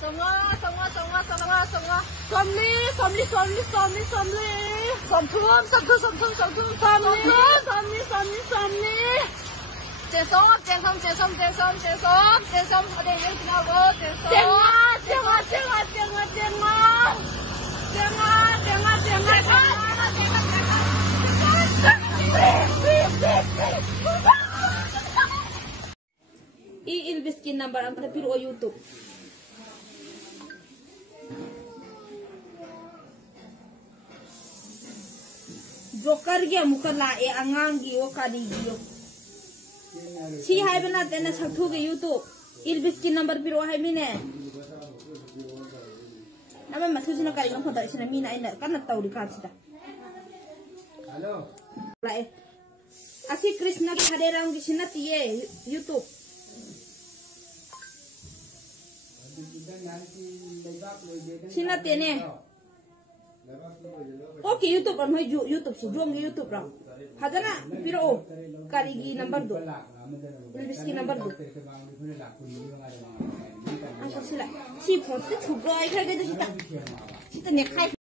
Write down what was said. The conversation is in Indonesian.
Songo, songo, songo, songo, songo. Somli, somli, somli, somli, somli. Somthum, somthum, somthum, somthum, somli. Somli, somli, somli. Jensom, jensom, jensom, jensom, jensom, jensom. Ada yang kenal gue, jensom. Jengah, jengah, jengah, jengah, jengah. Jengah, jengah, jengah, jengah. Ilbiskin number ang tapiro o YouTube. Joker gya mukala e angang gi o kadi gi. Si hai bana tena sakhu ge YouTube. Ilbiskin number piro hai mine. Nama masujina kali ngam photo isina mina ina kana tauri ka sida. Hello. Lai. Asi Krishna ki hare ram gi sinati ye YouTube. Sina tene. Oke YouTube on YouTube si drum YouTube ram. Hagana piro karigi number do. Ilbiski number do. Angko sila. Si phone se chugo ai khai ge sita. Sita ne khai